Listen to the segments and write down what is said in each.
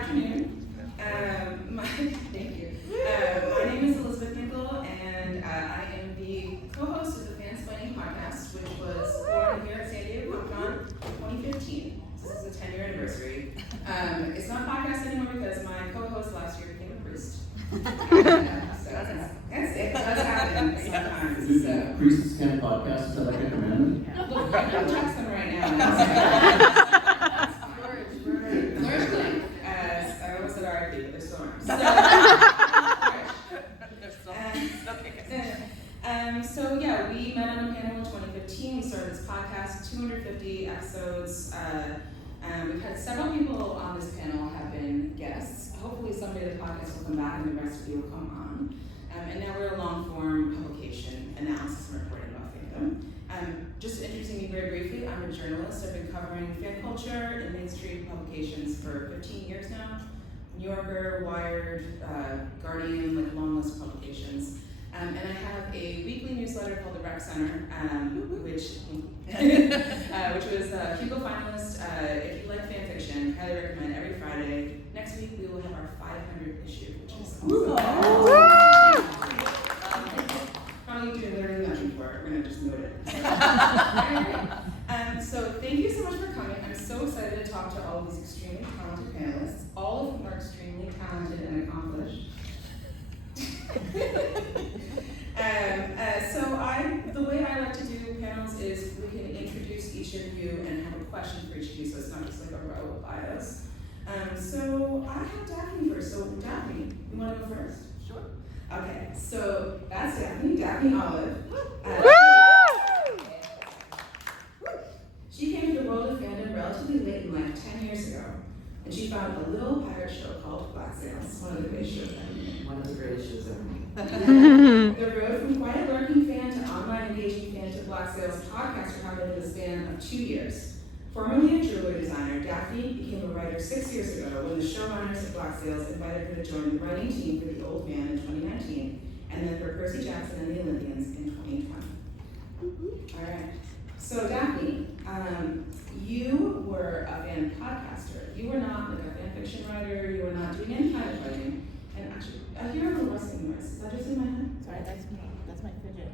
afternoon. Thank you. My name is Elizabeth Minkel, and I am the co-host of the Fansplaining podcast, which was born here at San Diego Comic-Con 2015. This is the 10-year anniversary. It's not a podcast anymore because my co-host last year became a priest. So that's it. It does happen sometimes. So. Priests can't podcast, is that like a commandment? Look, I'm going to text them right now. So yeah, we met on a panel in 2015. We started this podcast, 250 episodes. We've had several people on this panel have been guests. Hopefully someday the podcast will come back and the rest of you will come on. And now we're a long-form publication, analysis and reporting about Fandom. Just to introduce me very briefly, I'm a journalist. I've been covering fan culture in mainstream publications for 15 years now. New Yorker, Wired, Guardian, like a long list of publications. And I have a weekly newsletter called the Rec Center, which was a Hugo finalist. If you like fan fiction, highly recommend every Friday. Next week we will have our 500th issue, which is awesome. Probably doing literally nothing for it. We're gonna just note it. So thank you so much for coming. I'm so excited to talk to all of these extremely talented panelists, all of whom are extremely talented and accomplished. The way I like to do panels is we can introduce each of you and have a question for each of you, so it's not just like a row of bios. So I have Daphne first. So Daphne, you want to go first? Sure. Okay, so that's Daphne Olive. She came to the world of fandom relatively late in life, 10 years ago, and she found a little pirate show called Black Sails, one of the greatest shows ever made. One of the greatest shows ever made. The road from quiet lurking fan to online engaging fan to Black Sails podcast happened in the span of 2 years. Formerly a jewelry designer, Daphne became a writer 6 years ago when the showrunners of Black Sails invited her to join the writing team for The Old Man in 2019, and then for Percy Jackson and the Olympians in 2020. All right. So Daphne, you were a fan podcaster. You were not like a fan fiction writer. You were not doing any kind of writing. And actually, I hear a little rustling noise. Is that just in my head? Sorry, that's my fidget.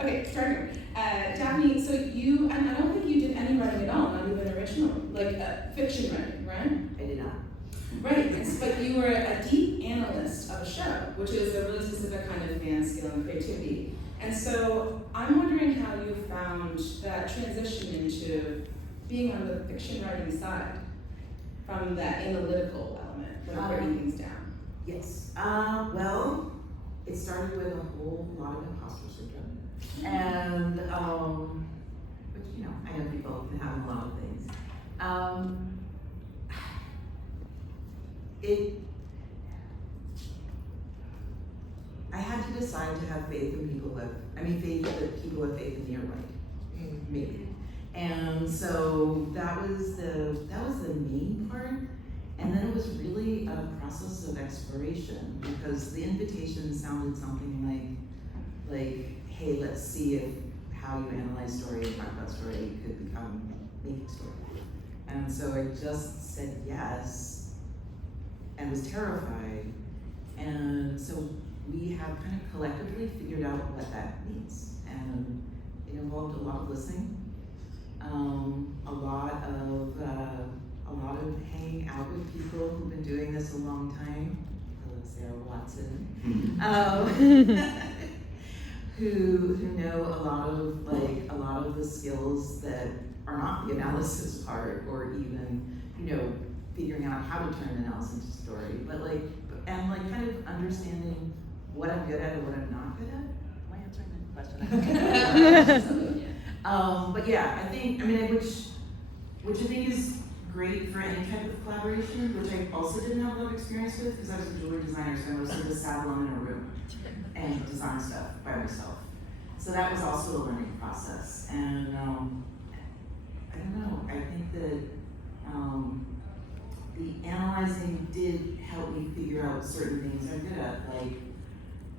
Okay, starting. Daphne, so you, and I don't think you did any writing at all, not even original, like fiction writing, right? I did not. Right, but you were a deep analyst of a show, which is a really specific kind of fan skill and creativity. And so I'm wondering how you found that transition into being on the fiction writing side from that analytical element, like breaking things down. Yes. Well, it started with a whole lot of imposter syndrome. And, which, you know, I know people can have a lot of things. I had to decide to have faith in people faith that people have faith in me are right, maybe. And so that was the main part. And then it was really a process of exploration because the invitation sounded something like, hey, let's see if how you analyze story and talk about story could become making story. And so I just said yes and was terrified. And so we have kind of collectively figured out what that means. And it involved a lot of listening, a lot of hanging out with people who've been doing this a long time, like Sarah Watson, who know a lot of the skills that are not the analysis part, or even, you know, figuring out how to turn analysis into story, but kind of understanding what I'm good at and what I'm not good at. Am I answering that question? But yeah, which I think is great for any type of collaboration, which I also didn't have a lot of experience with because I was a jewelry designer, so I mostly just sat alone in a room and designed stuff by myself. So that was also a learning process. And I don't know, I think that the analyzing did help me figure out certain things I'm good at, like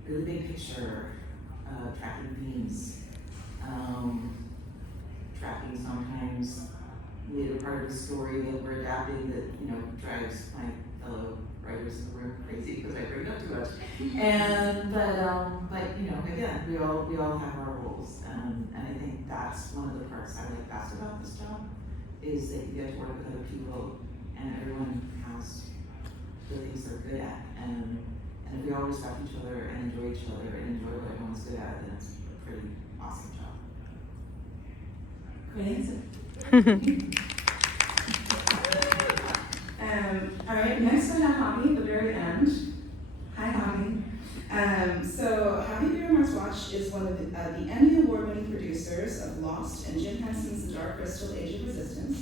really big picture, tracking themes, tracking sometimes made a part of the story that we're adapting that, you know, drives my fellow writers in the room crazy because I bring it up too much. But you know, again, we all have our roles, and I think that's one of the parts I like best about this job is that you get to work with other people, and everyone has the things they're good at, and if we all respect each other and enjoy each other and enjoy what everyone's good at, then it's a pretty awesome job. Great answer. All right, next I have Javi at the very end. Hi, Javi. So Javier Grillo-Marxuach is one of the Emmy Award-winning producers of Lost and Jim Henson's The Dark Crystal: Age of Resistance,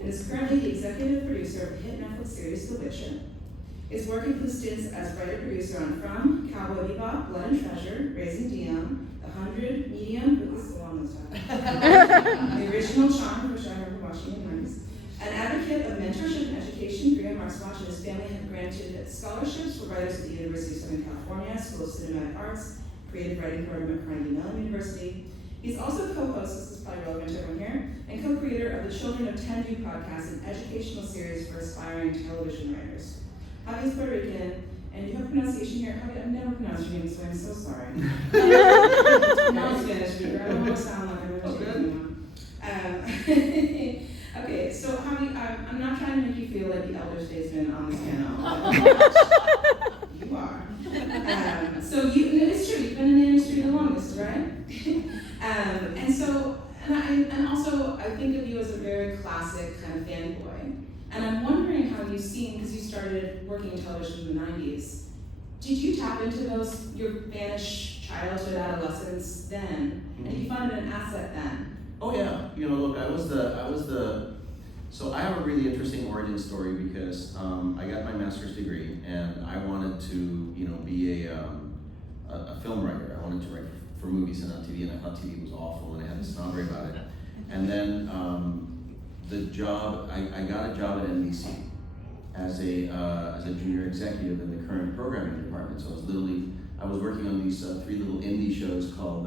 and is currently the executive producer of the hit Netflix series The Witcher. His work includes stints as writer-producer on From, Cowboy Bebop, Blood and Treasure, Raising Dion, The 100, Medium, but this is a long list, the original Charm, which I remember watching in the 90s. An advocate of mentorship and education, Grillo-Marxuach and his family have granted scholarships for writers at the University of Southern California, School of Cinematic Arts, Creative Writing Program at Carnegie Mellon University. He's also co-host, this is probably relevant to everyone here, and co-creator of the Children of Tendu podcast, an educational series for aspiring television writers. Javi is Puerto Rican, and you have pronunciation here. Javi, I've never pronounced your name this way, I'm so sorry. Now I'm Spanish speaker, I don't want to sound like I'm going okay, so Javi, I'm not trying to make you feel like the elder statesman on this panel. You are. So it's true, you've been in the industry the longest, right? And also, I think of you as a very classic kind of fanboy. And I'm wondering how you've seen, because you started working in television in the 90s, did you tap into your Spanish childhood, adolescence then? And did you find it an asset then? Oh yeah, you know, look, so I have a really interesting origin story because I got my master's degree and I wanted to, you know, be a film writer. I wanted to write for movies and on TV, and I thought TV was awful and I had this snobbery about it. And then I got a job at NBC as a junior executive in the current programming department. So I was working on these 3 little indie shows called,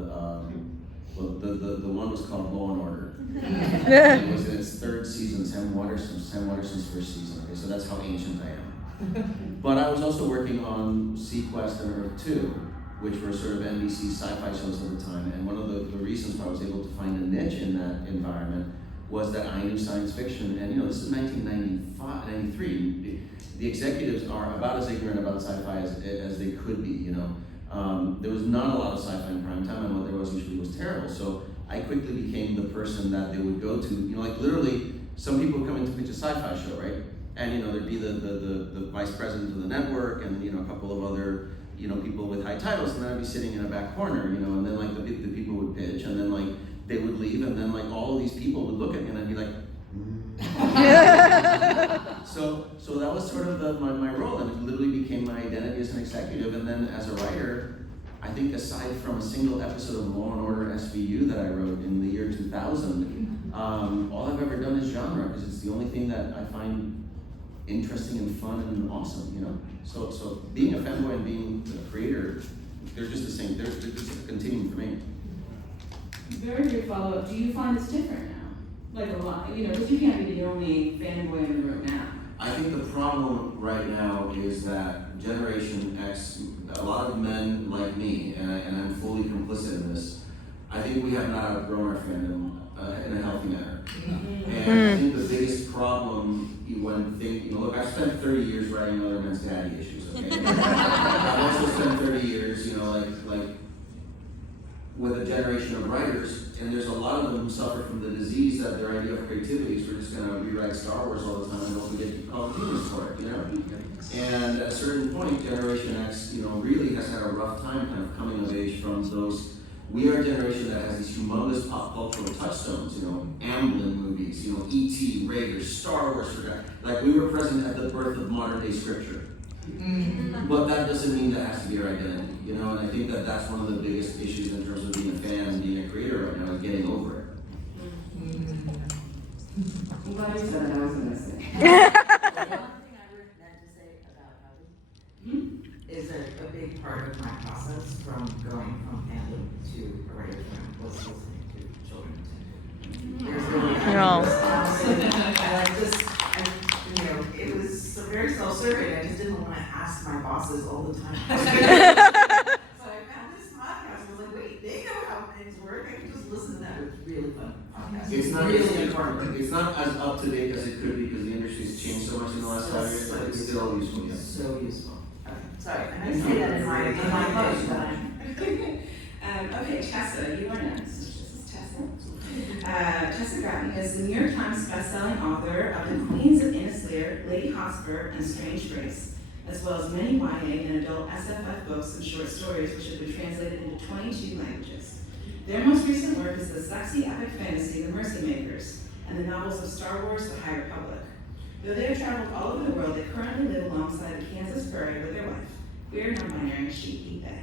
the one was called Law and Order. It was in its 3rd season, Sam Waterston's first season. Okay, so that's how ancient I am. But I was also working on Sequest and Earth 2, which were sort of NBC sci-fi shows at the time. And one of the reasons why I was able to find a niche in that environment was that I knew science fiction. And you know, this is 1995, 93. The executives are about as ignorant about sci-fi as they could be, you know. There was not a lot of sci-fi in prime time, and what there was usually was terrible. So I quickly became the person that they would go to. You know, like literally, some people would come in to pitch a sci-fi show, right? And you know, there'd be the vice president of the network, and you know, a couple of other, you know, people with high titles, and then I'd be sitting in a back corner, you know, and then like the people would pitch, and then like they would leave, and then like all of these people would look at me, and I'd be like. So that was sort of my role, and it literally became my identity as an executive. And then as a writer, I think aside from a single episode of Law and Order SVU that I wrote in the year 2000, all I've ever done is genre, because it's the only thing that I find interesting and fun and awesome, you know? So being a fanboy and being a creator, they're just the same, they're just a continuum for me. Very good follow-up. Do you find it's different now? Like a lot, you know, because you can't be the only fanboy in the room now. I think the problem right now is that Generation X, a lot of men like me, and I'm fully complicit in this, I think we have not outgrown our fandom in a healthy manner. Mm-hmm. And I think the biggest problem look, I've spent 30 years writing other men's daddy issues, okay? I've also spent 30 years, you know, like with a generation of writers, and there's a lot of them who suffer from the disease that their idea of creativity is we're just going to rewrite Star Wars all the time and hope we get called genius for it, you know? And at a certain point, Generation X, you know, really has had a rough time kind of coming of age from those. We are a generation that has these humongous pop cultural touchstones, you know, Amblin movies, you know, E.T., Raiders, Star Wars, like we were present at the birth of modern day scripture. Mm-hmm. But that doesn't mean that has to be our identity, you know, and I think that that's one of the biggest issues in terms of being a fan and being a creator right now, is getting over it. Mm-hmm. I'm glad you said that. I was going to say. One thing I would meant to say about Javi is that a big part of my process from going from fandom to a writer's room was listening to children. There's really podcast. It's not really important. It's not as up to date as it could be because the industry's changed so much in the last 5 years, but it's still useful. Yeah. So useful. Okay, sorry, I say that in my post, but okay, Tessa, you are next. This is Tessa. Tessa Gratton is the New York Times bestselling author of The Queens of Innisfail, Lady Hotspur, and Strange Grace, as well as many YA and adult SFF books and short stories which have been translated into 22 languages. Their most recent work is the sexy epic fantasy The Mercy Makers and the novels of Star Wars The High Republic. Though they have traveled all over the world, they currently live alongside a Kansas prairie with their wife, queer, non-binary, she, they.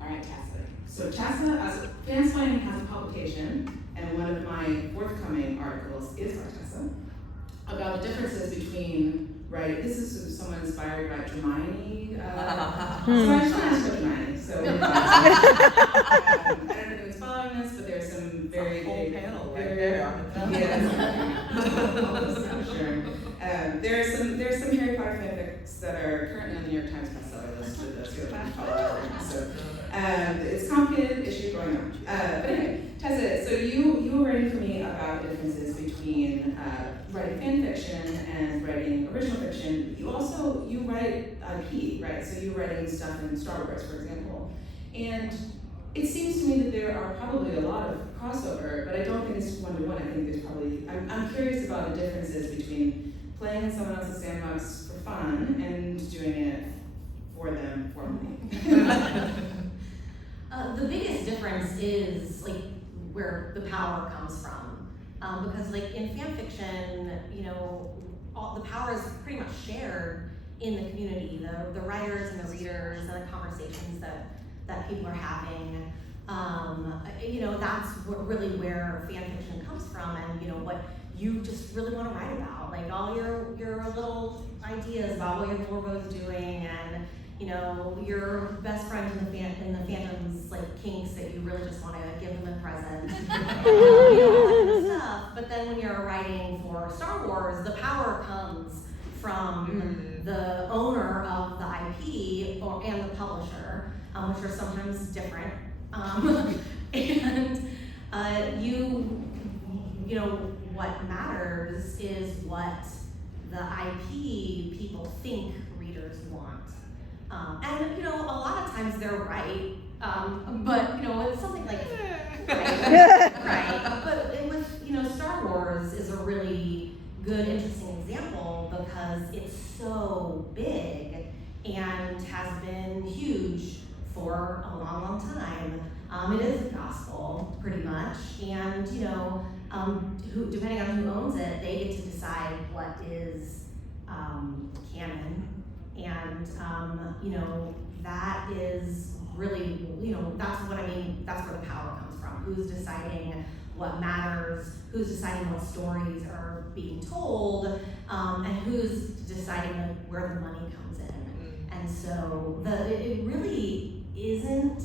All right, Tessa. So Tessa, Fansplaining has a publication, and one of my forthcoming articles is by Tessa, about the differences between, right, this is someone inspired by Hermione, so I just want to ask about Hermione. So, I don't know who's following this, but there's some very whole panel right very, there. Sure. There's some Harry Potter fanfics that are currently on the New York Times bestseller list for those who have followed. So it's a complicated issue going on. But anyway, Tessa, so you were writing for me about the differences between writing fan fiction and writing original fiction. You write IP, right? So you're writing stuff in Star Wars, for example. And it seems to me that there are probably a lot of crossover, but I don't think it's one-to-one. I think there's probably, I'm curious about the differences between playing in someone else's sandbox for fun and doing it for them, for me. The biggest difference is like where the power comes from, because like in fan fiction, you know, all the power is pretty much shared in the community, the writers and the readers and the conversations that people are having. You know, that's really where fan fiction comes from, and you know what you just really want to write about, like all your little ideas about what your Borbo's doing, and you know your best friend in the fandom's like kinks that you really just want to give them a present, you know, all that kind of stuff. But then when you're writing for Star Wars, the power comes from the owner of the IP and the publisher, which are sometimes different. And you know, what matters is what the IP people think readers want. And you know, a lot of times they're right, but you know, it's something like right. But with you know, Star Wars is a really good, interesting example because it's so big and has been huge for a long, long time. It is the gospel, pretty much, and you know, depending on who owns it, they get to decide what is canon, and you know, that is really, you know, that's what I mean. That's where the power comes from. Who's deciding what matters? Who's deciding what stories are being told? And who's deciding where the money comes in? And so it really isn't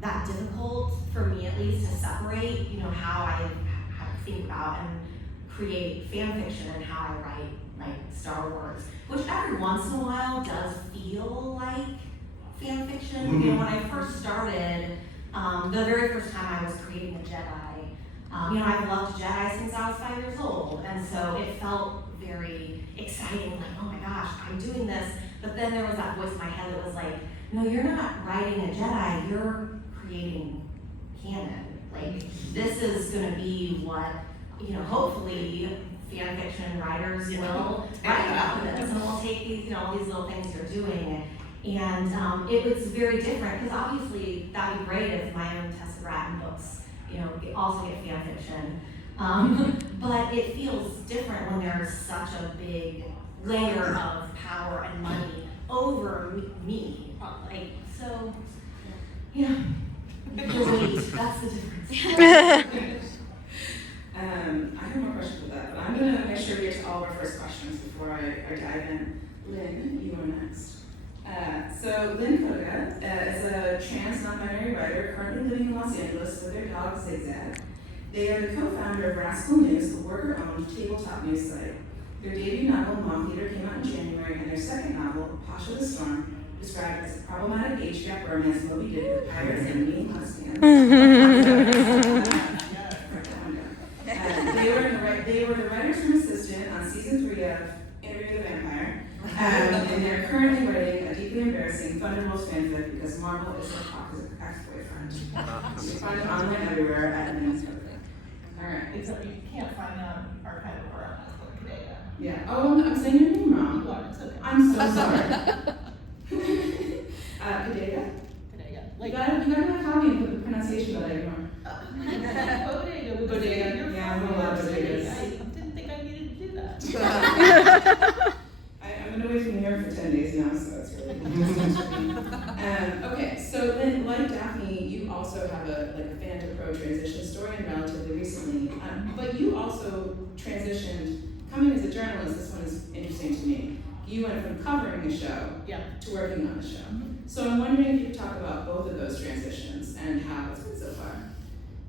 that difficult for me, at least, to separate, you know, how I think about and create fan fiction and how I write like Star Wars, which every once in a while does feel like fan fiction. You know, when I first started, the very first time I was creating a Jedi, you know, I've loved Jedi since I was 5 years old, and so it felt very exciting, like, oh my gosh, I'm doing this. But then there was that voice in my head that was like, no, you're not writing a Jedi, you're creating canon. Like, this is gonna be what, you know, hopefully fan fiction writers will write about this, and we'll take these, you know, all these little things you're doing. And it was very different, because obviously that'd be great if my own Tessa Gratton books, you know, also get fan fiction. But it feels different when there's such a big layer of power and money over me. Like, so, yeah. The weight, that's the difference. I have more questions with that, but I'm going to make sure we get to all of our first questions before I dive in. Lynn, you are next. So Lynn Codega is a trans non-binary writer currently living in Los Angeles with their dog Zigzag. They are the co-founder of Rascal News, the worker-owned tabletop news site. Their debut novel, Motheater, came out in January, and their second novel, Pasha the Storm, described as a problematic age gap romance Moby Dick with pirates and mean lesbians. They were the writers room assistant on season 3 of Interview with the Vampire, and they're currently writing a deeply embarrassing Thunderbolts fanfic because Marvel is a toxic ex-boyfriend. So you find it online everywhere at Minkel. Alright. Except you can't find it on Archive of Horror on Codega. Yeah. Oh, I'm saying your name wrong. You are, it's okay. I'm so sorry. Codega? Codega. You gotta have copy and put the pronunciation that I ignore. Codega with Codega. You're Yeah, from I'm allowed New York to City. do this. I didn't think I needed to do that. I'm gonna away from New York for 10 days now, so it's really okay, so then, like Daphne, you also have a fan to pro transition story and relatively recently, but you also transitioned, coming as a journalist, this one is interesting to me. You went from covering the show to working on the show. So I'm wondering if you could talk about both of those transitions and how it's been so far.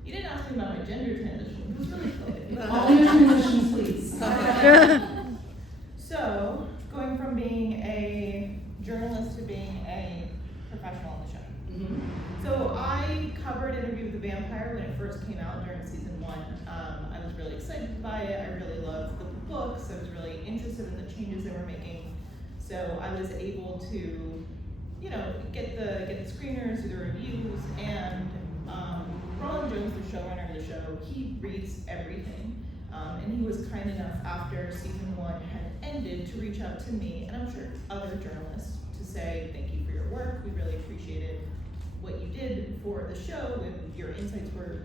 You didn't ask me about my gender transition. It was really cool. All your transitions, please. So, going from being a journalist to being a professional on the show. So I covered Interview with the Vampire when it first came out during season 1. I was really excited by it. I really loved the books. I was really interested in the changes they were making. So I was able to, get the screeners, do the reviews, and Roland Jones, the showrunner of the show, he reads everything. And he was kind enough after season 1 had ended to reach out to me, and I'm sure other journalists, to say thank you for your work. We really appreciated what you did for the show, and your insights were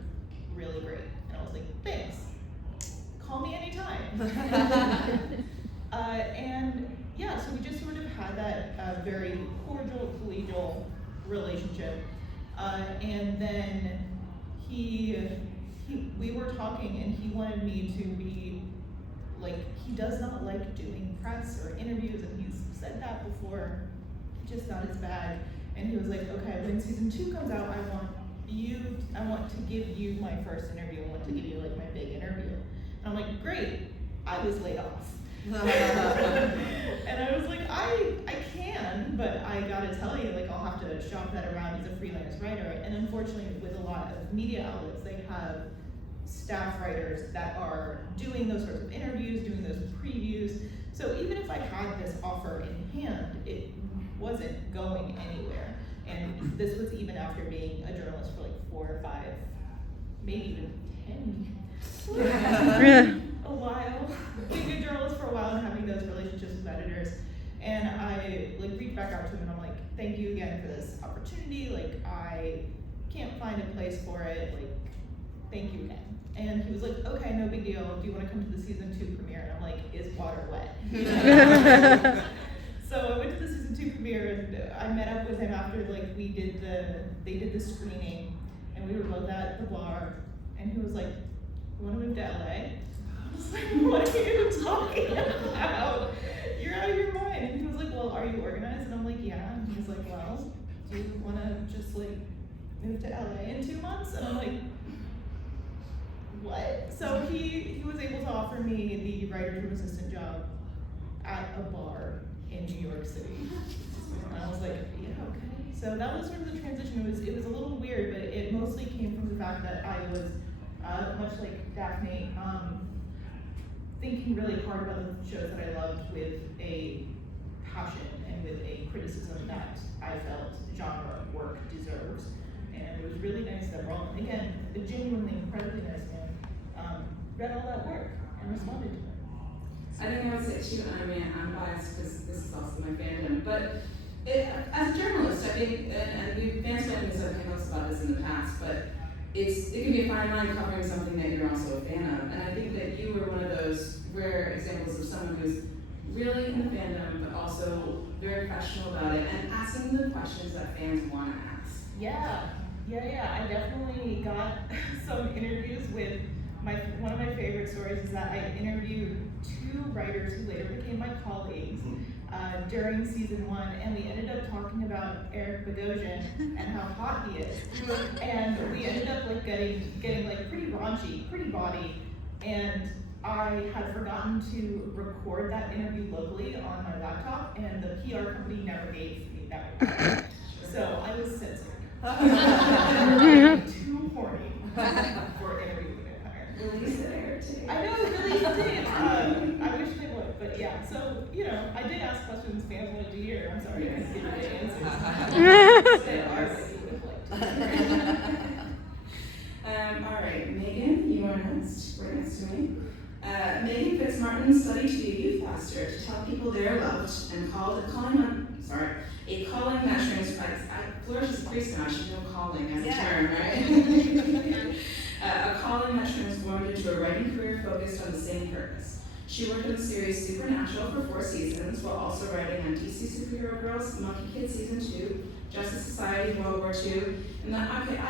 really great. And I was like, thanks. Call me anytime. So we just sort of had that very cordial, collegial relationship. And then we were talking, and he wanted me to be, he does not like doing press or interviews, and he's said that before, just not his bag. And he was like, okay, when season 2 comes out, I want to give you my first interview. I want to give you my big interview. And I'm like, great, I was laid off. And I was like, I can, but I gotta tell you, I'll have to shop that around as a freelance writer. And unfortunately, with a lot of media outlets, they have staff writers that are doing those sorts of interviews, doing those previews. So even if I had this offer in hand, it wasn't going anywhere. And this was even after being a journalist for 4 or 5, maybe even 10 years. A while, being a journalist for a while and having those relationships with editors. And I reached back out to him and I'm like, thank you again for this opportunity. I can't find a place for it. Thank you again. And he was like, okay, no big deal. Do you want to come to the season 2 premiere? And I'm like, is water wet? So I went to the season 2 premiere and I met up with him after they did the screening, and we were both at the bar, and he was like, you want to move to LA? I was like, what are you talking about? You're out of your mind. And he was like, well, are you organized? And I'm like, yeah. And he was like, well, do you want to just move to LA in 2 months? And I'm like, what? So he was able to offer me the writer's room assistant job at a bar in New York City. And I was like, yeah, okay. So that was sort of the transition. It was a little weird, but it mostly came from the fact that I was, much like Daphne, thinking really hard about the shows that I loved with a passion and with a criticism that I felt genre work deserves. And it was really nice that Roland, again, a genuinely incredibly nice man, read all that work and responded to it. I think I would say too, I'm biased because this is also my fandom, but as a journalist, I think, and we've Fansplaining has had panels about this in the past, but it can be a fine line covering something that you're also a fan of. And I think that you were one of those rare examples of someone who's really in the fandom, but also very professional about it and asking the questions that fans want to ask. Yeah. I definitely got some interviews with one of my favorite stories is that I interviewed 2 writers who later became my colleagues during season 1, and we ended up talking about Eric Bogosian and how hot he is. And we ended up getting pretty raunchy, pretty bawdy, and I had forgotten to record that interview locally on my laptop, and the PR company never gave me that recording. So I was censored. Too horny for Interview with the Vampire. Release it, Eric. I know, really did. I wish they would, but yeah. So, I did ask questions fans wanted to hear. I'm sorry, I didn't give you the answers. They are what you would have liked. All right, Meghan, you are next. Right next to me. Meghan Fitzmartin studied to be a youth pastor to tell people they're loved and a calling that transforms. Flourish as a priest now, I should know calling as a term, right? A calling that transformed into a writing career focused on the same purpose. She worked on the series Supernatural for 4 seasons, while also writing on DC Superhero Girls, Monkey Kid Season 2, Justice Society, World War II, and I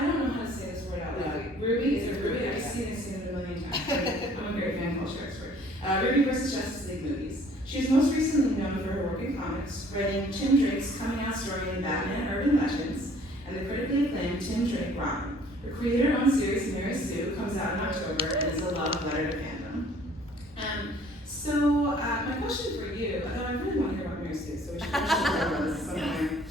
don't know how to say this word out loud. Ruby, is it Ruby? I've seen it a million times. I'm a great fan culture expert. Ruby versus Justice League movies. She is most recently known for her work in comics, writing Tim Drake's coming out story in Batman Urban Legends, and the critically acclaimed Tim Drake Gratton. Her creator-owned series, Mary Sue, comes out in October and is a love letter to fandom. My question for you, although I really want to hear about Mary Sue, so we should talk about this at some point,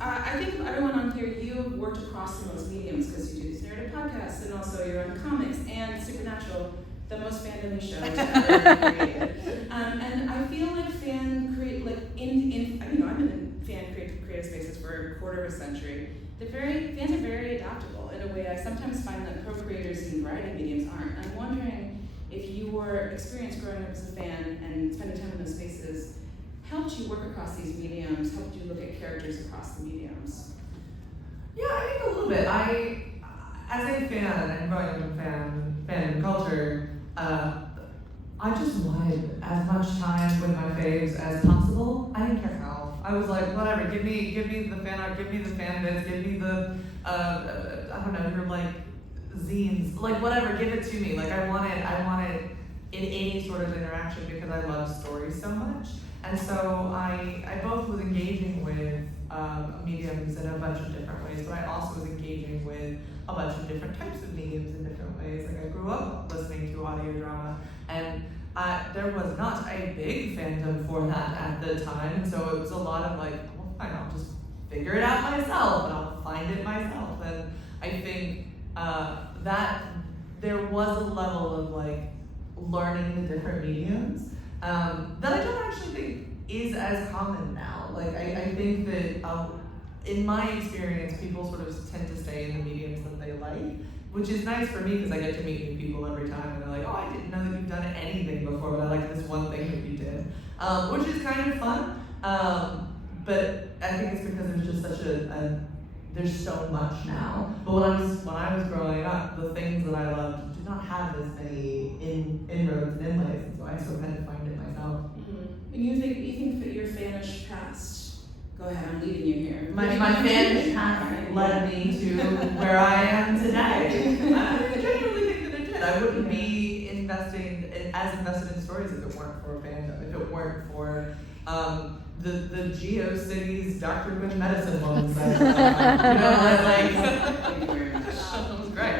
I think everyone on here, you have worked across the most mediums because you do these narrative podcasts and also you're on comics and Supernatural, the most fandomy show ever created. And I feel like I've been in fan creative spaces for a quarter of a century. Fans are very adaptable in a way I sometimes find that co-creators in variety mediums aren't. I'm wondering if your experience growing up as a fan and spending time in those spaces helped you work across these mediums, helped you look at characters across the mediums. Yeah, I think a little bit. As a fan and growing up in fandom culture, I just wanted as much time with my faves as possible. I didn't care how. I was like, whatever, give me the fan art, give me the fan bits, give me the, zines, whatever, give it to me. I wanted in any sort of interaction because I love stories so much. And so I both was engaging with mediums in a bunch of different ways, but I also was engaging with a bunch of different types of mediums in different ways. I grew up listening to audio drama, and there was not a big fandom for that at the time, and so it was a lot of well, fine, I'll just figure it out myself, and I'll find it myself. And I think that there was a level of learning the different mediums that I don't actually think is as common now. I think that in my experience, people sort of tend to stay in the mediums that they like, which is nice for me because I get to meet new people every time, and they're like, oh, I didn't know that you've done anything before, but I like this one thing that you did, which is kind of fun. But I think it's because there's just there's so much now. But when I was growing up, the things that I loved did not have as many inroads and inlays, and so I sort of had to find it myself. Mm-hmm. And you think that your fanish past, go ahead, I'm leading you here. My fanish past led me to where I am today. I genuinely think that it did. I wouldn't be as invested in stories if it weren't for fandom, if it weren't for the GeoCities Doctor Who medicine ones. Thank you very much. That was great.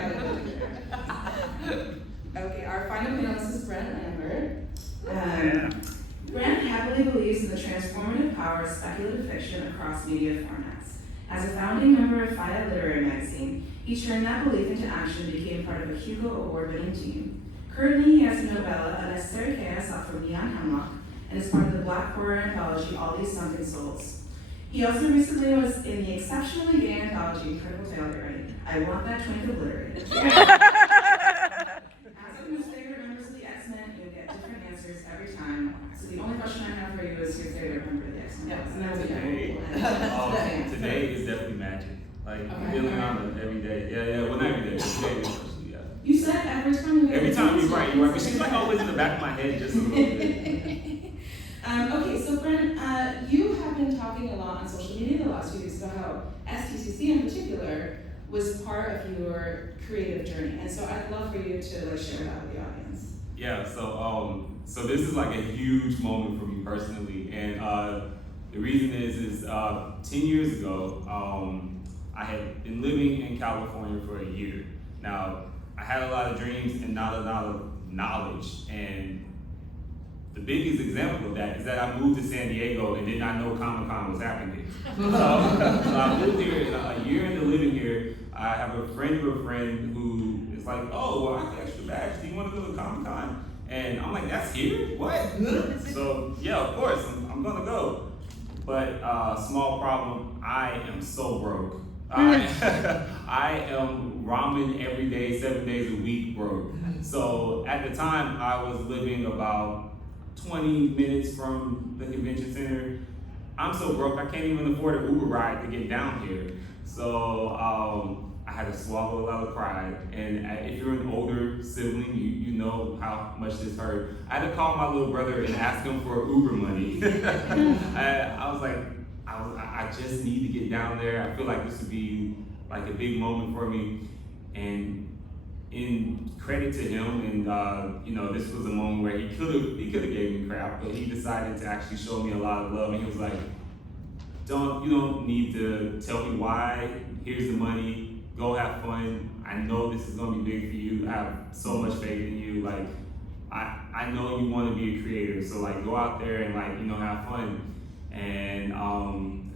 Okay, our final panelist is Brent Lambert. Brent heavily believes in the transformative power of speculative fiction across media formats. As a founding member of FIYAH Literary Magazine, he turned that belief into action and became part of a Hugo Award-winning team. Currently, he has a novella, A Necessary Chaos, out from Neon Hemlock, and is part of the Black horror anthology All These Sunken Souls. He also recently was in the exceptionally gay anthology Incredible Tale, get ready, I Want That Twink Obliterated. As with most favorite members of the X-Men, you'll get different answers every time. So the only question I have for you is your favorite member of the X-Men. Yes, And that's Today is definitely magic. Feeling honored every day. Yeah, well, not every day, but today especially, yeah. You said every time you Every time you're right. But she's always in the back of my head just a little bit. Okay, so Brent, you have been talking a lot on social media the last few weeks about how SDCC in particular was part of your creative journey, and so I'd love for you to share that with the audience. Yeah, so this is a huge moment for me personally, and the reason is 10 years ago, I had been living in California for a year. Now, I had a lot of dreams and not a lot of knowledge, and the biggest example of that is that I moved to San Diego and did not know Comic-Con was happening here. So I moved here, a year into living here, I have a friend of a friend who is like, oh, well, I could actually badge. Do you want to go to Comic-Con? And I'm like, that's here? What? So yeah, of course, I'm gonna go. But small problem, I am so broke. I am ramen every day, 7 days a week broke. So at the time, I was living about 20 minutes from the convention center. I'm so broke, I can't even afford an Uber ride to get down here. So I had to swallow a lot of pride. And if you're an older sibling, you know how much this hurt. I had to call my little brother and ask him for Uber money. I was like, I just need to get down there. I feel like this would be like a big moment for me. And in credit to him, and you know, this was a moment where he could have gave me crap, but he decided to actually show me a lot of love. And he was like, you don't need to tell me why. Here's the money. Go have fun. I know this is gonna be big for you. I have so much faith in you. Like, I know you want to be a creator, so like go out there and like, you know, have fun. And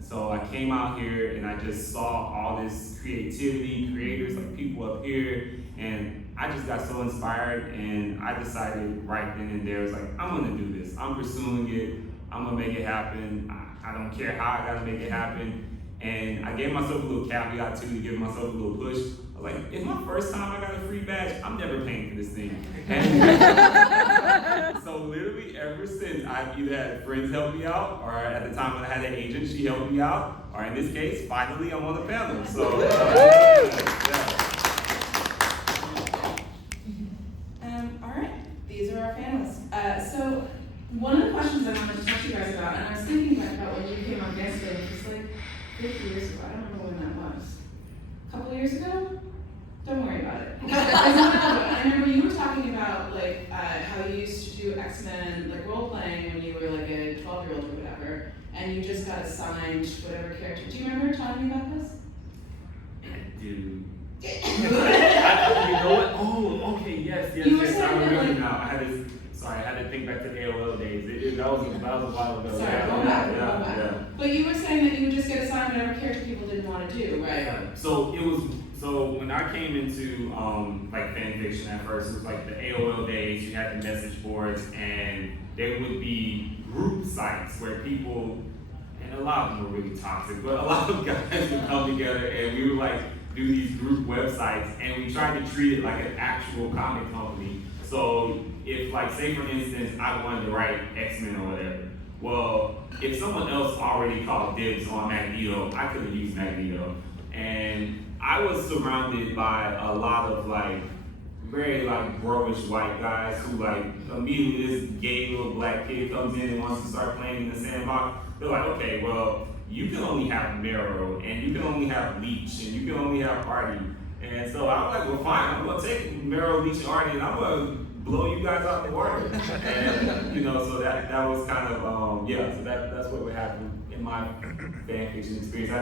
so I came out here and I just saw all this creativity, creators, like people up here, and I just got so inspired, and I decided right then and there, I was like, I'm gonna do this. I'm pursuing it. I'm gonna make it happen. I don't care how I gotta make it happen. And I gave myself a little caveat too, to give myself a little push. I was like, it's my first time I got a free badge. I'm never paying for this thing. And so literally ever since, I've either had friends help me out, or at the time when I had an agent, she helped me out, or in this case, finally I'm on the panel. So yeah. All right, these are our panelists. So one of the questions I wanted to talk to you guys about, and I was thinking about when you came on yesterday, which was like 50 years ago. I don't remember when that was. A couple of years ago? Don't worry about it. I remember you were talking about like how you used to do X-Men like role playing when you were like a 12-year-old or whatever, and you just got assigned whatever character. Do you remember talking about this? I do. You know what? Oh, okay, yes. You were I saying that, remember like- now. I had to think back to AOL days. That was a while ago. Sorry, go back. But you were saying that you would just get assigned whatever character people didn't want to do, right? Yeah. So when I came into like fan fiction at first, it was like the AOL days. You had the message boards, and there would be group sites where people, and a lot of them were really toxic, but a lot of guys would come together, and we would like do these group websites, and we tried to treat it like an actual comic company. So if, like, say for instance, I wanted to write X-Men or whatever, well, if someone else already called dibs on Magneto, I couldn't use Magneto. And I was surrounded by a lot of, like, very, like, bro-ish white guys who, like, immediately this gay little black kid comes in and wants to start playing in the sandbox. They're like, okay, well, you can only have Marrow, and you can only have Leech, and you can only have Artie. And so I was like, well, fine, I'm gonna take Marrow, Leech, and Artie, and I'm gonna blow you guys out the water. And, you know, so that was kind of, yeah, so that's what would happen in my fan fiction experience.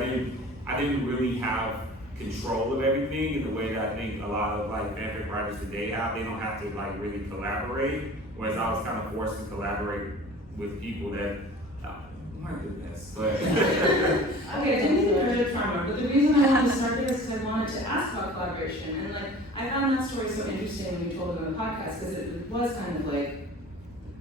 I didn't really have control of everything in the way that I think a lot of like fanfic writers today have. They don't have to like really collaborate, whereas I was kind of forced to collaborate with people that weren't the best. But Okay, I didn't think you were a farmer, but the reason I wanted to start there is because I wanted to ask about collaboration. And like, I found that story so interesting when you told it on the podcast, because it was kind of like,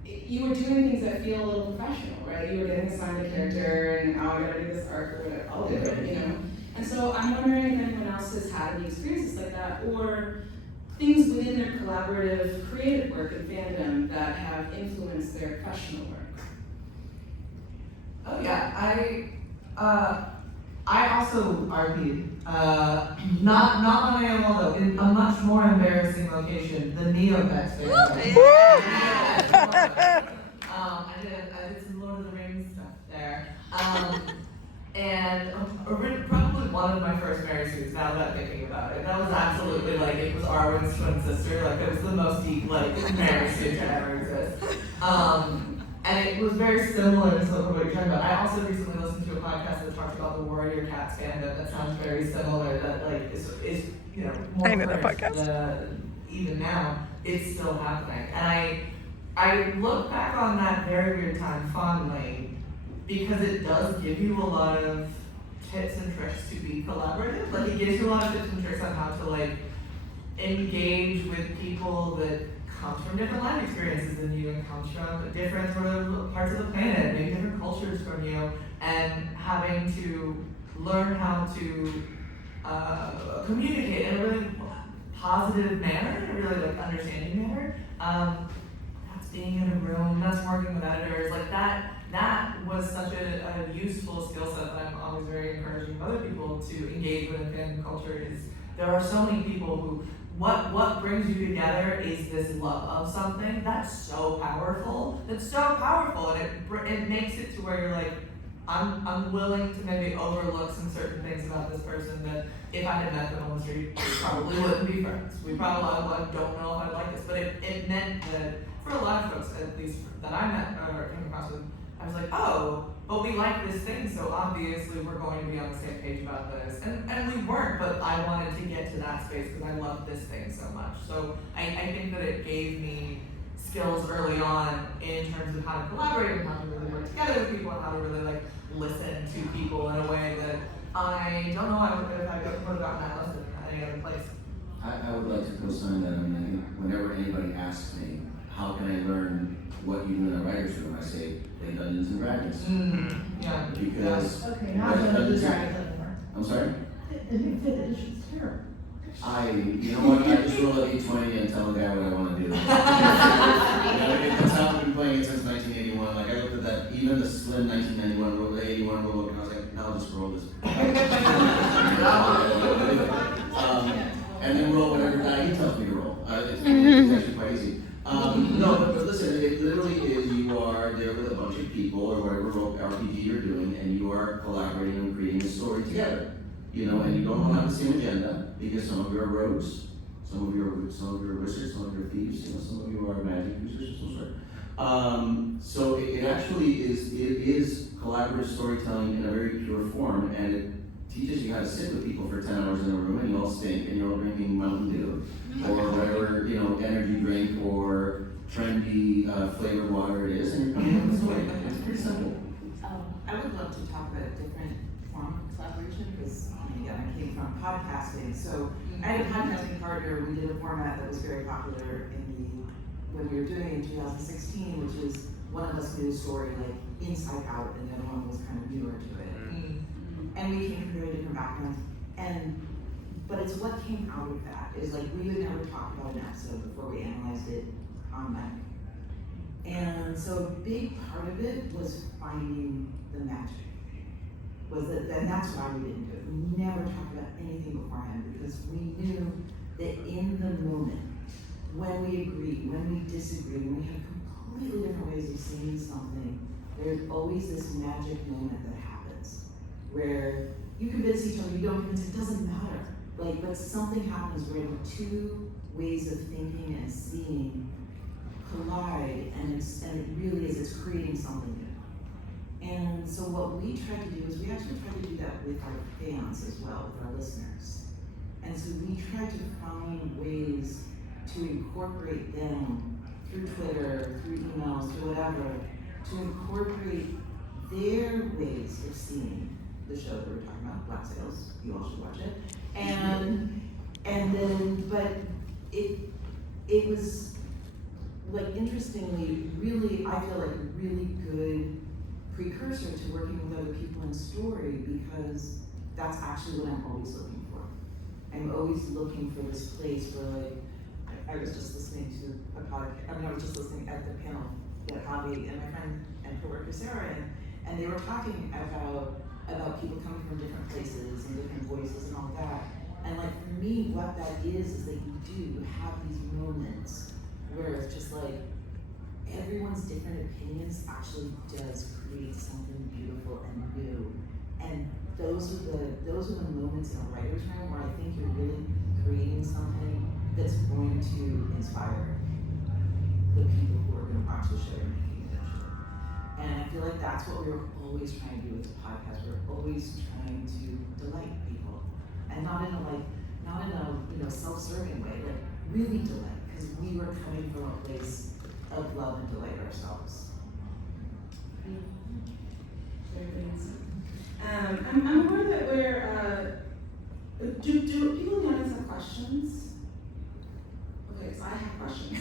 you were doing things that feel a little professional, right? You were getting assigned a character, and I gotta do this arc or whatever, I'll do it, you know? And so I'm wondering if anyone else has had any experiences like that, or things within their collaborative creative work in fandom that have influenced their professional work. Oh yeah, I also RP'd. Not on AOL though, in a much more embarrassing location, the Neopets fan. I did some Lord of the Rings stuff there. And probably one of my first Mary Suits, now that I'm thinking about it. That was absolutely like, it was Arwen's twin sister, like it was the most deep like Mary Suit to ever exist. And it was very similar to what you're talking about. I also recently listened to a podcast that talked about the Warrior Cats fandom that sounds very similar, that like is you know, more I know that current, podcast. even now, it's still happening. And I look back on that very weird time fondly, because it does give you a lot of tips and tricks to be collaborative. Like it gives you a lot of tips and tricks on how to like engage with people that comes from different life experiences than you and comes from different sort of parts of the planet, maybe different cultures from you, and having to learn how to communicate in a really positive manner, in a really like understanding manner. That's being in a room, that's working with editors, like that was such a useful skill set that I'm always very encouraging of other people to engage with in fandom culture. Is there are so many people who what brings you together is this love of something that's so powerful. That's so powerful, and it makes it to where you're like, I'm willing to maybe overlook some certain things about this person that if I had met them on the street, we probably wouldn't be friends. We probably don't know if I'd like this, but it meant that for a lot of folks, at least that I met or came across with, I was like, oh, but we like this thing, so obviously we're going to be on the same page about this. And we weren't, but I wanted to get to that space because I loved this thing so much. So I think that it gave me skills early on in terms of how to collaborate and how to really work together with people and how to really like listen to people in a way that I don't know I would have gotten that lesson at any other place. I would like to co-sign that. I mean, I think whenever anybody asks me, how can I learn what you do in a writer's room, I say, play Dungeons and Dragons. Yeah. Because Okay, now I'm gonna do that anymore. I'm sorry? The new 5th edition's terrible. You know what, I just roll a d20 and tell a guy what I want to do. That's how I've been playing it since 1981. Like, I looked at that, even the slim 1991 rule, the 81 rule book, and I was like, no, I'll just roll this. And then roll whatever die he tells me to roll. It's actually quite easy. No, but listen, it literally is, you are there with a bunch of people, or whatever RPG you're doing, and you are collaborating and creating a story together. You know, and you don't all have the same agenda, because some of you are rogues, some of you are wizards, some of you are thieves, you know, some of you are magic users of some sort. So it actually is collaborative storytelling in a very pure form, and it teaches you how to sit with people for 10 hours in a room, and you all stink, and you're all drinking Mountain Dew, or whatever, you know, energy drink, or trendy flavored water it is, and you're coming up with a story. It's pretty simple. I would love to talk about a different form of collaboration, because again, I came from podcasting. So I had a podcasting partner. We did a format that was very popular when we were doing it in 2016, which is one of us knew a story like inside out, and the other one was kind of newer to it. And we came from very different backgrounds. But it's what came out of that is like we would never talk about an episode before we analyzed it on mic. And so a big part of it was finding the magic. And that's why we didn't do it. We never talked about anything beforehand, because we knew that in the moment, when we agree, when we disagree, when we have completely different ways of seeing something, there's always this magic moment that happens where you convince each other, you don't convince, it doesn't matter. Like, but something happens where the two ways of thinking and seeing collide, and it really is, it's creating something new. And so what we try to do is we actually try to do that with our fans as well, with our listeners. And so we try to find ways to incorporate them through Twitter, through emails, through whatever, to incorporate their ways of seeing the show that we're talking about, Black Sails. You all should watch it. And then, but it was like, interestingly, really, I feel like a really good precursor to working with other people in story, because that's actually what I'm always looking for. I'm always looking for this place where, like, I was just listening to a podcast, I was just listening at the panel that Javi and my friend and coworker Sarah, and they were talking about people coming from different places and different voices and all that. And like, for me, what that is that you have these moments where it's just like, everyone's different opinions actually does create something beautiful and new. And those are the moments in a writer's room where I think you're really creating something that's going to inspire the people who are going to watch the show and making it eventually. And I feel like that's what we're always trying to do with the podcast. We're always trying to delight people, and not in a self-serving way, like really delight, because we were coming from a place of love and delight ourselves. I'm aware that we're, do people in the audience have questions? Okay, so I have questions.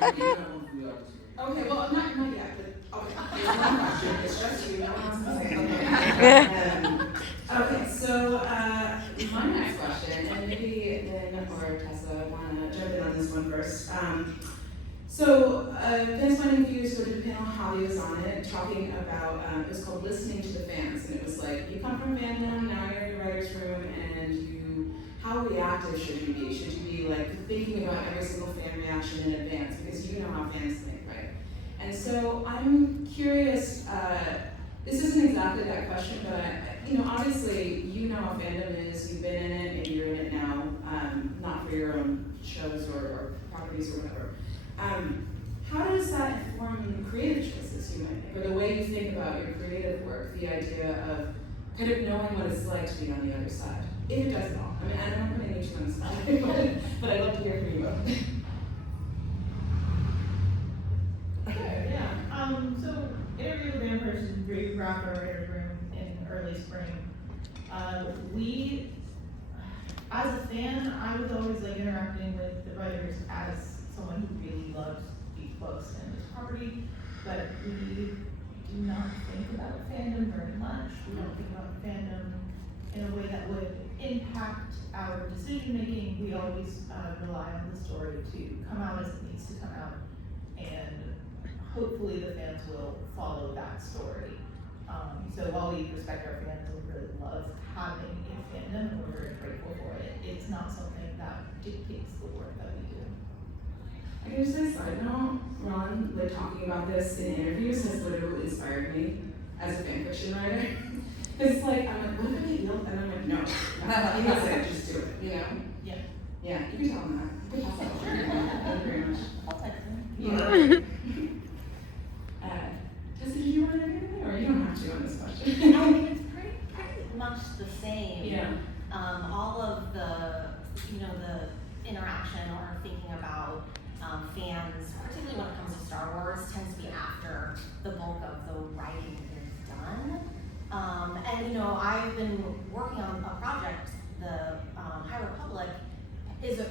Maybe you have one from the audience. Okay, well, not yet, but okay. There's one question. It's just you. No one else can say. Okay, so my next question, and maybe Lynn or Tessa want to jump in on this one first. So Fansplaining Views sort of panel, Javier was on it, talking about, it was called Listening to the Fans, and it was like, you come from Fandom, now you're in your writer's room, and how reactive should you be? Should you be like thinking about every single fan reaction in advance, because you know how fans think, right? And so I'm curious, this isn't exactly that question, but obviously you know how fandom is, you've been in it, maybe you're in it now, not for your own shows or properties or whatever. How does that inform creative choices you might make, or the way you think about your creative work, the idea of kind of knowing what it's like to be on the other side, if it does at all? I mean, I don't know putting you on the spot, but I'd love to hear from you both. Sure, yeah. So Interview with Lambert is very wrapped our writer's room in early spring. We, as a fan, I was always like interacting with the writers as someone who really loves these books and this property, but we do not think about fandom very much. We don't think about fandom in a way that would impact our decision making. We always rely on the story to come out as it needs to come out, and hopefully the fans will follow that story. So while we respect our fans and really love having a fandom, and we're very grateful for it, it's not something that dictates the work that we do. I can just say a side note, Ron, like talking about this in interviews has literally inspired me as a fan fiction writer. It's like, I'm like, what if I get yelled? And I'm like, no. You can say it, just do it, you know? Yeah. Yeah, you can tell them that. You can tell them that. Thank you very much. I'll text them. Yeah. Tessa, did you want to add anything? Or you don't have to on this question. I mean, it's pretty much the same. Yeah. All of the interaction or thinking about fans, particularly when it comes to Star Wars, tends to be after the bulk of the writing is done. And I've been working on a project, the High Republic is a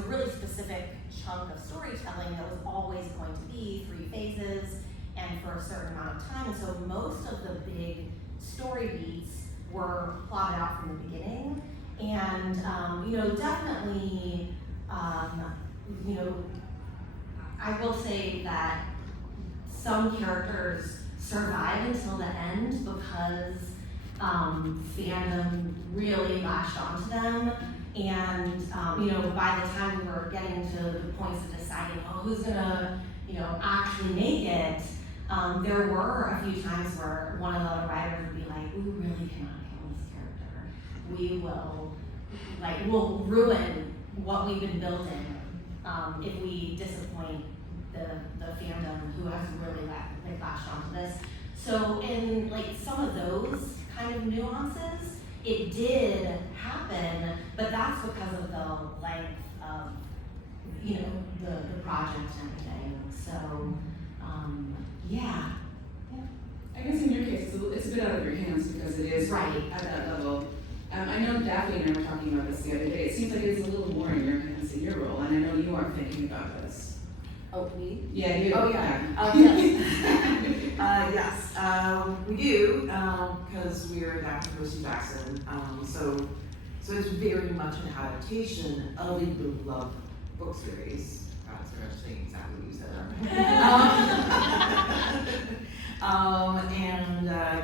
really specific chunk of storytelling that was always going to be 3 phases and for a certain amount of time. And so most of the big story beats were plotted out from the beginning. And definitely, I will say that some characters survive until the end because fandom really latched onto them. And by the time we were getting to the points of deciding, who's gonna, actually make it, there were a few times where one of the writers would be like, we really cannot kill this character. We'll ruin what we've been building if we disappoint the fandom who has really latched onto this. So in some of those kind of nuances, it did happen, but that's because of the length of the project and everything. So yeah. I guess in your case, it's a bit out of your hands because it is Right. at that level. I know Daphne and I were talking about this the other day. It seems like it's a little more in your hands in your role, and I know you are thinking about this. Oh, me? Yeah, you. Oh, yeah. Yes. We do, because we are adapting Percy Jackson. So it's very much an adaptation of the beloved book series. God, sorry, I'm saying exactly what you said, aren't I?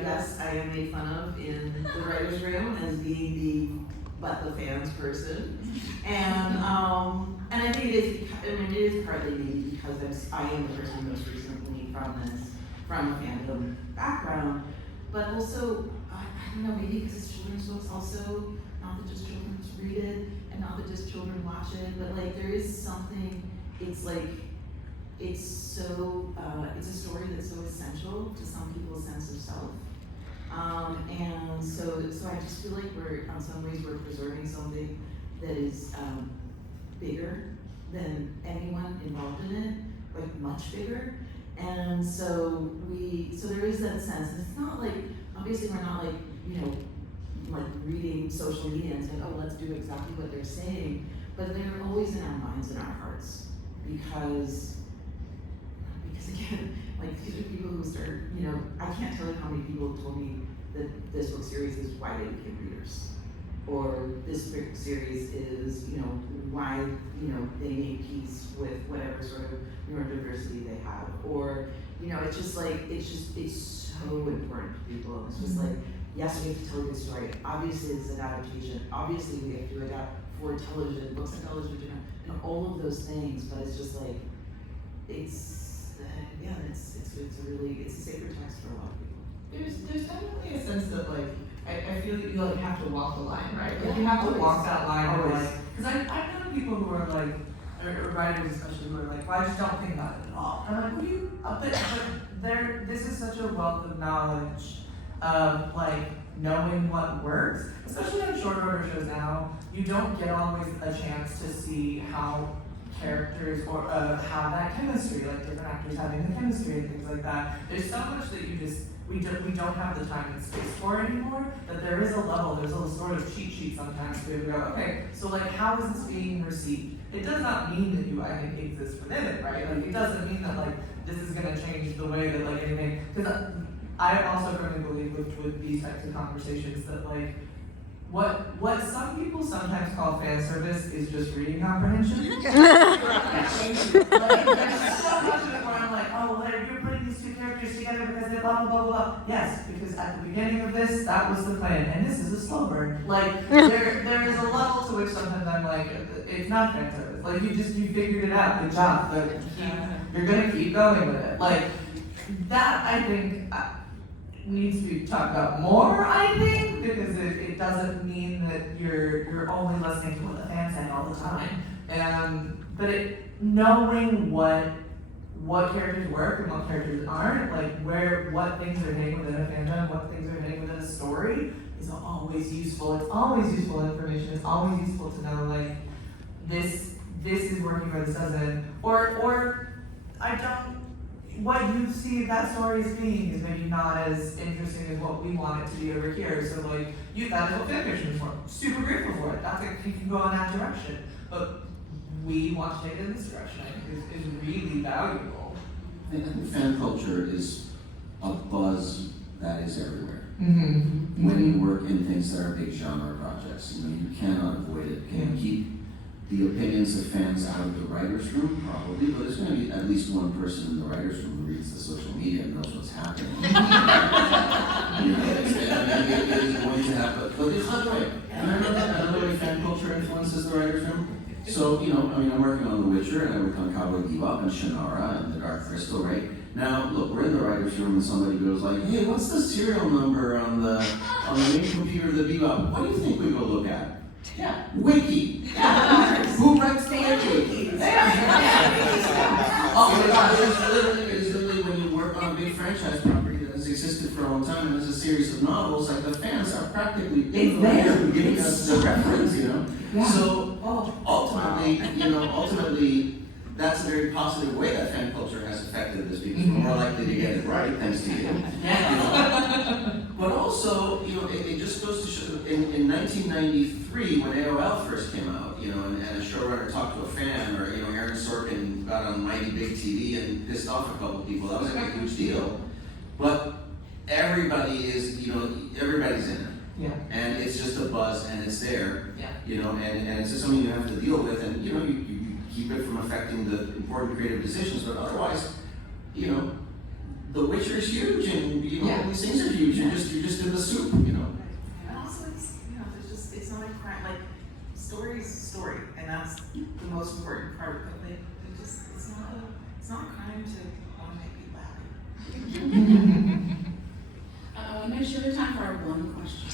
Yes, I am made fun of in the writer's room as being the fans person. And I think it is partly me because I am the person most recently from a fandom background, but also, I don't know, maybe because it's children's books also, not that just children read it, and not that just children watch it, but there is something, it's a story that's so essential to some people's sense of self. And so I just feel like in some ways we're preserving something that is bigger than anyone involved in it, much bigger. And so there is that sense, and it's not obviously we're not reading social media and saying, oh, let's do exactly what they're saying, but they're always in our minds and our hearts because again, like these are people who start, you know, I can't tell you how many people told me that this book series is why they became readers. Or this book series is, you know, why, you know, they made peace with whatever sort of neurodiversity they have. Or, you know, it's just like, it's so important to people. It's just like, yes, we have to tell a good story. Obviously it's an adaptation. Obviously we have to adapt for television, books and television, and all of those things, but it's just like, it's a really, it's a sacred text for a lot of people. There's definitely a sense that like, I feel like you like have to walk the line, right? Like you have to walk that line. Always. Because I've known people who are like, or writers especially, who are like, well, I just don't think about it at all. And I'm like, what do you, but this is such a wealth of knowledge of like knowing what works, especially on short order shows now. You don't get always a chance to see how characters or have that chemistry, like different actors having the chemistry and things like that. There's so much that we don't have the time and space for anymore, that there is a level, there's a sort of cheat sheet sometimes to be able to go, okay, so like how is this being received? It does not mean that you, I think, exist within it, right? Like it doesn't mean that like this is gonna change the way that like anything, because I also firmly believe with these types of conversations that like, what some people sometimes call fan service is just reading comprehension. Like, there's so much of it where I'm like, oh, well, you're putting these two characters together because they blah, blah, blah, blah. Yes, because at the beginning of this, that was the plan, and this is a slow burn. Like, there is a level to which sometimes I'm like, it's not fan service. Like, you figured it out, good job. Like, you're gonna keep going with it. Like, that, I think, needs to be talked about more, I think, because it doesn't mean that you're only listening to what the fans say all the time. But knowing what characters work and what characters aren't, like what things are hitting within a fandom, what things are hitting within a story is always useful. It's always useful information. It's always useful to know like this is working or this doesn't. Or I don't. What you see that story as being is maybe not as interesting as what we want it to be over here. So like that is what fanfiction is for. Super grateful for it. That's like you can go in that direction. But we want to take it in this direction. I think is really valuable. I think fan culture is a buzz that is everywhere. Mm-hmm. When you work in things that are big genre projects, you cannot avoid it. Can you keep the opinions of fans out of the writer's room? Probably, but there's going to be at least one person in the writer's room who reads the social media and knows what's happening. It is going to happen, but it's not right. And I know the way fan culture influences the writer's room. So, I'm working on The Witcher, and I work on Cowboy Bebop and Shannara and The Dark Crystal, right? Now, look, we're in the writer's room and somebody goes like, hey, what's the serial number on the main computer of the Bebop? What do you think we go look at? Yeah. Wiki. Yeah. Who writes the wiki? Oh my gosh, it's literally when you work on a big franchise property that has existed for a long time and has a series of novels, like the fans are practically in the room giving us the reference, Yeah. So ultimately, that's a very positive way that fan culture has affected this because we're more likely to get it right thanks to you. But also, it just goes to show, in 1993, when AOL first came out, and a showrunner talked to a fan, or, Aaron Sorkin got on Mighty Big TV and pissed off a couple people, that was like a huge deal. But everybody's in it. Yeah. And it's just a buzz and it's there. Yeah. And it's just something you have to deal with, and, you keep it from affecting the important creative decisions, but otherwise, The Witcher is huge, and all these things are huge. You're just in the soup, And also, it's not a crime. Like, story is a story, and that's the most important part. But it's not a crime to want to make people happy. I'm make sure we have time for our one question.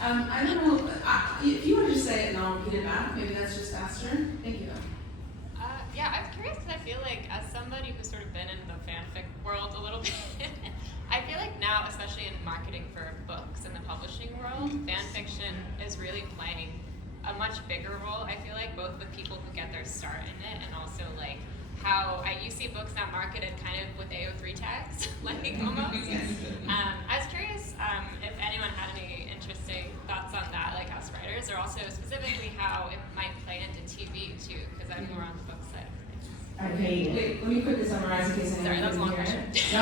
I don't know, if you want to just say it and I'll repeat it back, maybe that's just faster. Thank you. Yeah, I'm curious because I feel like as somebody who's sort of been in the fanfic world a little bit, I feel like now, especially in marketing for books in the publishing world, fanfiction is really playing a much bigger role, I feel like, both with people who get their start in it and also like how you see books now marketed kind of with AO3 tags, like almost. I was curious if anyone had any interesting thoughts on that, like as writers, or also specifically how it might play into TV too, because I'm more on the book side of things. Okay, wait, let me quickly summarize in case Sorry, anyone that was a long didn't hear question. it.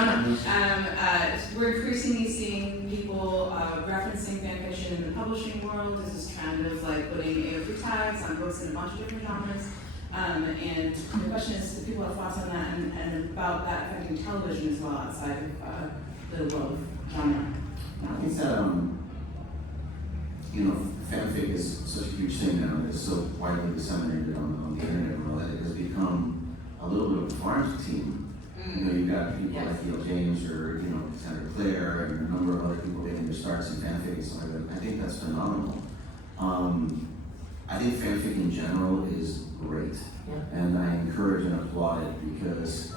No. We're increasingly seeing people referencing fanfiction in the publishing world. There's this trend of like putting AO3 tags on books in a bunch of different genres. And the question is, do people have thoughts on that and about that affecting television as well outside of the world of genre? I think that, fanfic is such a huge thing now. It's so widely disseminated on the internet and all that. It has become a little bit of a farm team. You've got people like E.L. James or, Sandra Clare and a number of other people getting their starts in fanfic and stuff like that. I think that's phenomenal. I think fanfic in general is great. And I encourage and applaud it because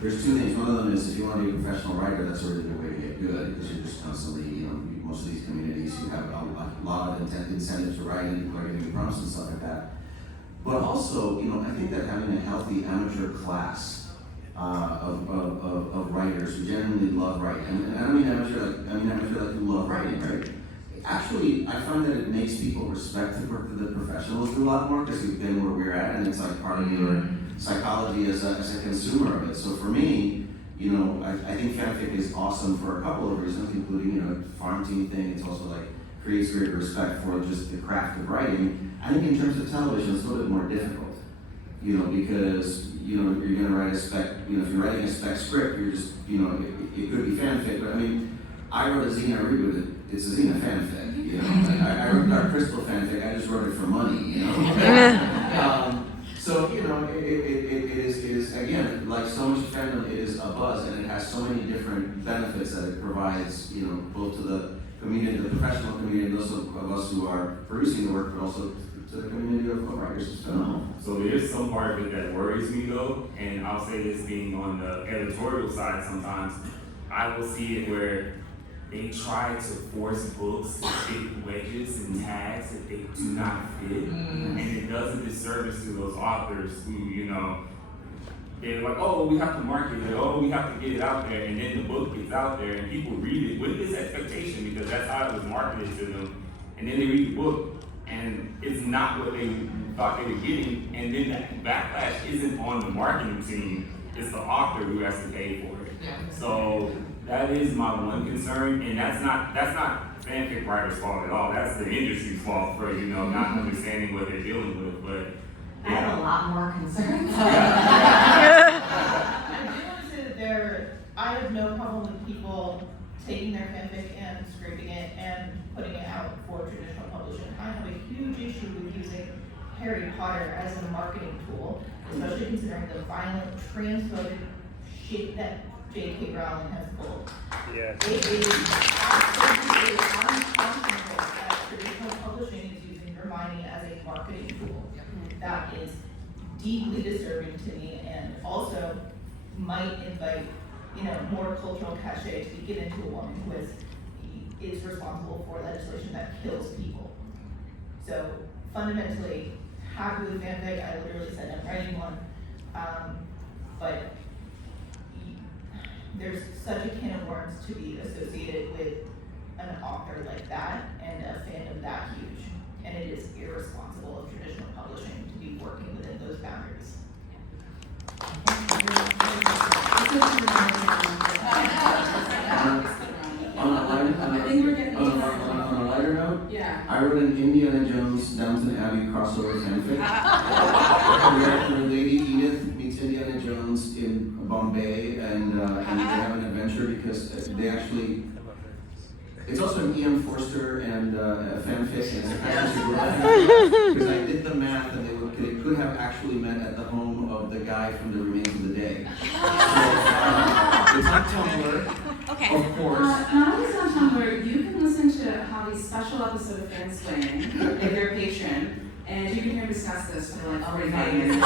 there's two things. One of them is if you want to be a professional writer, that's a really good way to get good because you're just constantly, most of these communities, you have a lot of incentive to write and people are giving you prompts and stuff like that. But also, I think that having a healthy amateur class of writers who genuinely love writing, and I don't mean amateur like who love writing, right? Actually, I find that it makes people respect the professionals a lot more because we've been where we're at, and it's like part of your psychology as a consumer of it. So for me, I think fanfic is awesome for a couple of reasons, including farm team thing. It's also like creates great respect for just the craft of writing. I think in terms of television, it's a little bit more difficult, because you're going to write a spec. If you're writing a spec script, you're just it could be fanfic, but I mean, I wrote a Xena reboot. It's a Xena fanfic, I wrote Dark Crystal fanfic. I just wrote it for money, So it is again like so much fandom. It is a buzz, and it has so many different benefits that it provides. Both to the community, the professional community, and those of us who are producing the work, but also to the community of writers. It's phenomenal. So there's some part of it that worries me though, and I'll say this being on the editorial side sometimes, I will see it where they try to force books to fit wedges and tags that they do not fit, and it does a disservice to those authors who, they're like, oh, we have to market it, oh, we have to get it out there, and then the book gets out there, and people read it with this expectation because that's how it was marketed to them, and then they read the book, and it's not what they thought they were getting, and then that backlash isn't on the marketing team, it's the author who has to pay for it. So that is my one concern, and that's not fanfic writers' fault at all. That's the industry's fault for not understanding what they're dealing with. But I have a lot more concerns. I do want to say that I have no problem with people taking their fanfic and scraping it and putting it out for traditional publishing. I have a huge issue with using Harry Potter as a marketing tool, especially considering the violent, transphobic shit that J.K. Rowling has pulled. Yes. It is absolutely unconscionable that traditional publishing is using Hermione as a marketing tool. That is deeply disturbing to me, and also might invite, more cultural cachet to be given to a woman who is responsible for legislation that kills people. So fundamentally, happy with fanfic. I literally said I'm writing one, but there's such a can of worms to be associated with an author like that and a fandom that huge, and it is irresponsible of traditional publishing to be working within those boundaries. On a lighter note, Yeah. I wrote an Indiana Jones Downton Abbey crossover fanfic where Lady Edith meets Indiana Jones in Bombay, and they have an adventure because they actually. It's also an E.M. Forster and a fanfic, and it's a fantasy world because I did the math, and they could have actually met at the home of the guy from The Remains of the Day. So, it's on Tumblr. Okay. Of course. Not only is it on Tumblr, you can listen to Javi's special episode of Fansplaining if you're a patron, and you can hear him discuss this for like 45 minutes.